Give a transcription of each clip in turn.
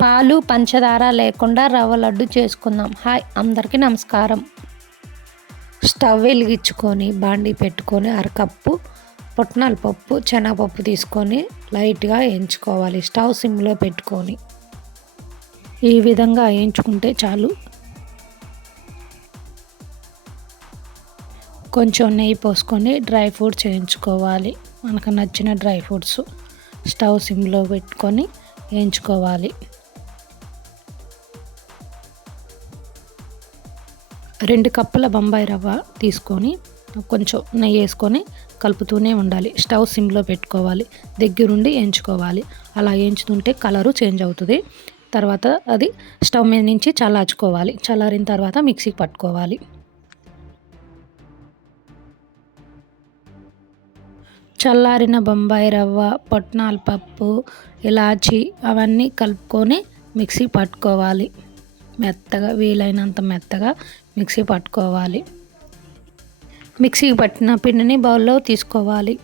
పాలు పంచదార లేకుండా రవ్వ లడ్డు చేసుకుందాం. హాయ్ అందరికీ నమస్కారం. స్టవ్ వెలిగించుకొని బాండీ పెట్టుకొని అరకప్పు పుట్నాల పప్పు శనగపప్పు తీసుకొని లైట్గా వేయించుకోవాలి. స్టవ్ సిమ్లో పెట్టుకొని ఈ విధంగా వేయించుకుంటే చాలు. కొంచెం నెయ్యి పోసుకొని డ్రై ఫ్రూట్స్ వేయించుకోవాలి. మనకు నచ్చిన డ్రై ఫ్రూట్స్ స్టవ్ సిమ్లో పెట్టుకొని వేయించుకోవాలి. 2 కప్పుల బొంబాయి రవ్వ తీసుకొని కొంచెం నెయ్యి వేసుకొని కలుపుతూనే ఉండాలి. స్టవ్ సిమ్లో పెట్టుకోవాలి. దగ్గరుండి వేయించుకోవాలి. అలా వేయించుతుంటే కలరు చేంజ్ అవుతుంది. తర్వాత అది స్టవ్ మీద నుంచి చల్లార్చుకోవాలి. చల్లారిన తర్వాత మిక్సీకి పట్టుకోవాలి. చల్లారిన బొంబాయి రవ్వ, పుట్నాల పప్పు, ఇలాచి అవన్నీ కలుపుకొని మిక్సీ పట్టుకోవాలి. మెత్తగా వీలైనంత మెత్తగా మిక్సీ పట్టుకోవాలి. మిక్సీకి పట్టిన పిండిని బౌల్లో తీసుకోవాలి.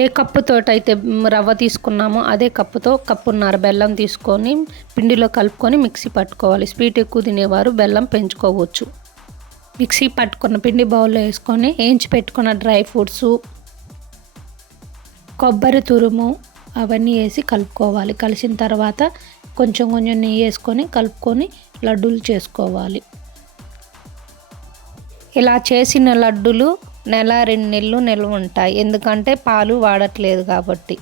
ఏ కప్పుతో అయితే రవ్వ తీసుకున్నామో అదే కప్పుతో కప్పున్నర బెల్లం తీసుకొని పిండిలో కలుపుకొని మిక్సీ పట్టుకోవాలి. స్వీట్ ఎక్కువ తినేవారు బెల్లం పెంచుకోవచ్చు. మిక్సీ పట్టుకున్న పిండి బౌల్లో వేసుకొని వేయించి పెట్టుకున్న డ్రై ఫ్రూట్స్, కొబ్బరి తురుము అవన్నీ వేసి కలుపుకోవాలి. కలిసిన తర్వాత కొంచెం నెయ్యి వేసుకొని కలుపుకొని లడ్డూలు చేసుకోవాలి. ఇలా చేసిన లడ్డూలు 1-2 నెలలు నిల్వ ఉంటాయి. ఎందుకంటే పాలు వాడట్లేదు కాబట్టి.